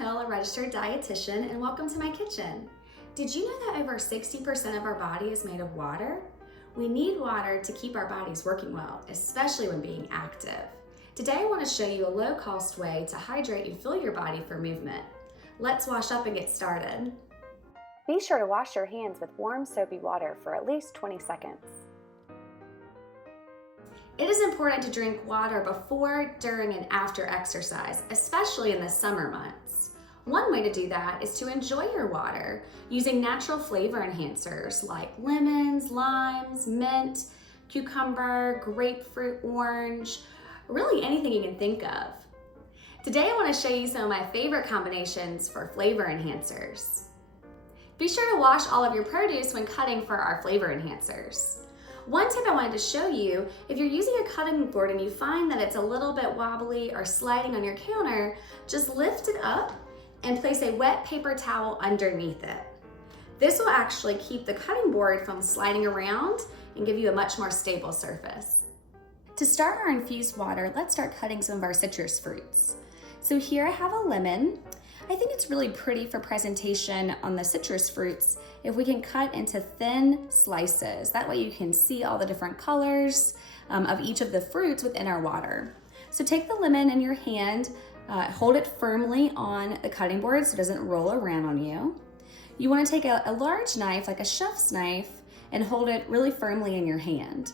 Hill, a registered dietitian, and welcome to my kitchen. Did you know that over 60% of our body is made of water? We need water to keep our bodies working well, especially when being active. Today I want to show you a low-cost way to hydrate and fuel your body for movement. Let's wash up and get started. Be sure to wash your hands with warm soapy water for at least 20 seconds. It is important to drink water before, during, and after exercise, especially in the summer months. One way to do that is to enjoy your water using natural flavor enhancers like lemons, limes, mint, cucumber, grapefruit, orange, really anything you can think of. Today I want to show you some of my favorite combinations for flavor enhancers. Be sure to wash all of your produce when cutting for our flavor enhancers. One tip I wanted to show you, if you're using a cutting board and you find that it's a little bit wobbly or sliding on your counter, just lift it up and place a wet paper towel underneath it. This will actually keep the cutting board from sliding around and give you a much more stable surface. To start our infused water, let's start cutting some of our citrus fruits. So here I have a lemon. I think it's really pretty for presentation on the citrus fruits if we can cut into thin slices. That way you can see all the different colors of each of the fruits within our water. So take the lemon in your hand, hold it firmly on the cutting board so it doesn't roll around on you. You want to take a large knife, like a chef's knife, and hold it really firmly in your hand.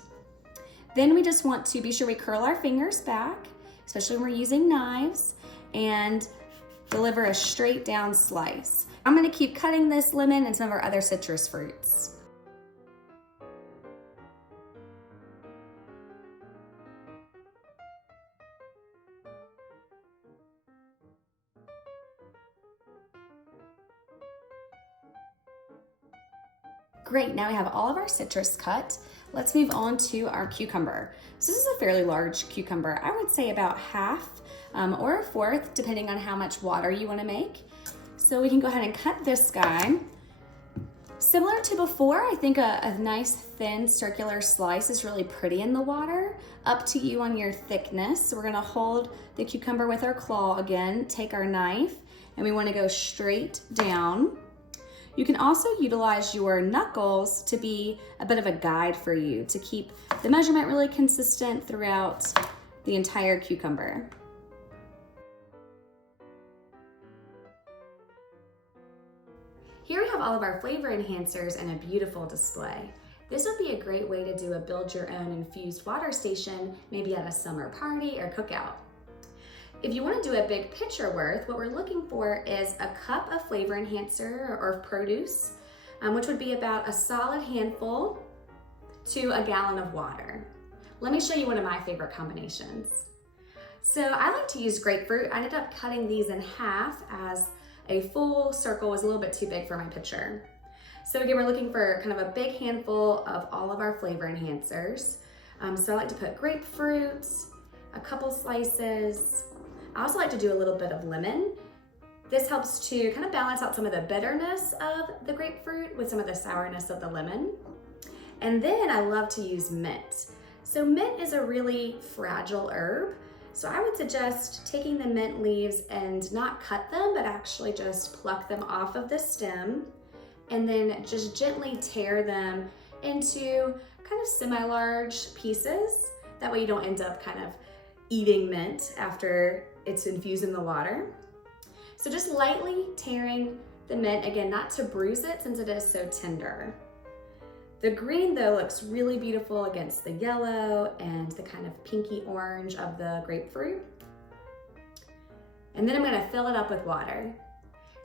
Then we just want to be sure we curl our fingers back, especially when we're using knives, and deliver a straight down slice. I'm going to keep cutting this lemon and some of our other citrus fruits. Great, now we have all of our citrus cut. Let's move on to our cucumber. So this is a fairly large cucumber. I would say about half or a fourth, depending on how much water you want to make. So we can go ahead and cut this guy. Similar to before, I think a nice thin circular slice is really pretty in the water. Up to you on your thickness. So we're gonna hold the cucumber with our claw again, take our knife, and we want to go straight down. You can also utilize your knuckles to be a bit of a guide for you to keep the measurement really consistent throughout the entire cucumber. Here we have all of our flavor enhancers and a beautiful display. This would be a great way to do a build your own infused water station, maybe at a summer party or cookout. If you want to do a big pitcher worth, what we're looking for is a cup of flavor enhancer or produce, which would be about a solid handful to a gallon of water. Let me show you one of my favorite combinations. So I like to use grapefruit. I ended up cutting these in half as a full circle was a little bit too big for my pitcher. So again, we're looking for kind of a big handful of all of our flavor enhancers. So I like to put grapefruit, a couple slices. I also like to do a little bit of lemon. This helps to kind of balance out some of the bitterness of the grapefruit with some of the sourness of the lemon. And then I love to use mint. So mint is a really fragile herb. So I would suggest taking the mint leaves and not cut them, but actually just pluck them off of the stem and then just gently tear them into kind of semi-large pieces. That way you don't end up kind of eating mint after it's infused in the water. So just lightly tearing the mint, again, not to bruise it since it is so tender. The green though looks really beautiful against the yellow and the kind of pinky orange of the grapefruit. And then I'm gonna fill it up with water.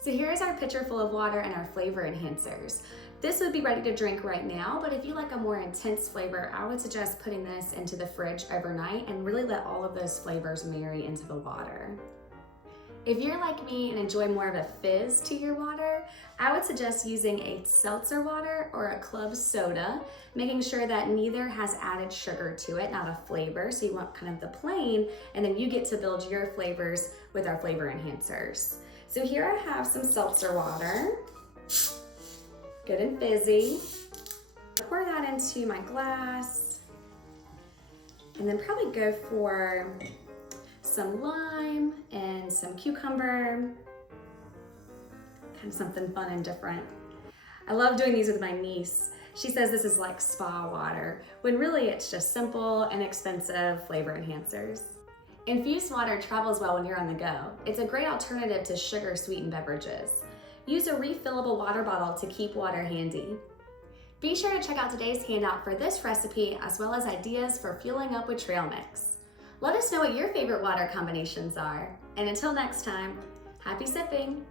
So here's our pitcher full of water and our flavor enhancers. This would be ready to drink right now, but if you like a more intense flavor, I would suggest putting this into the fridge overnight and really let all of those flavors marry into the water. If you're like me and enjoy more of a fizz to your water, I would suggest using a seltzer water or a club soda, making sure that neither has added sugar to it, not a flavor. So you want kind of the plain, and then you get to build your flavors with our flavor enhancers. So here I have some seltzer water, good and fizzy. Pour that into my glass, and then probably go for some lime and some cucumber. kind of something fun and different. I love doing these with my niece. She says this is like spa water, when really it's just simple, inexpensive flavor enhancers. Infused water travels well when you're on the go. It's a great alternative to sugar-sweetened beverages. Use a refillable water bottle to keep water handy. Be sure to check out today's handout for this recipe as well as ideas for fueling up with trail mix. Let us know what your favorite water combinations are. And until next time, happy sipping!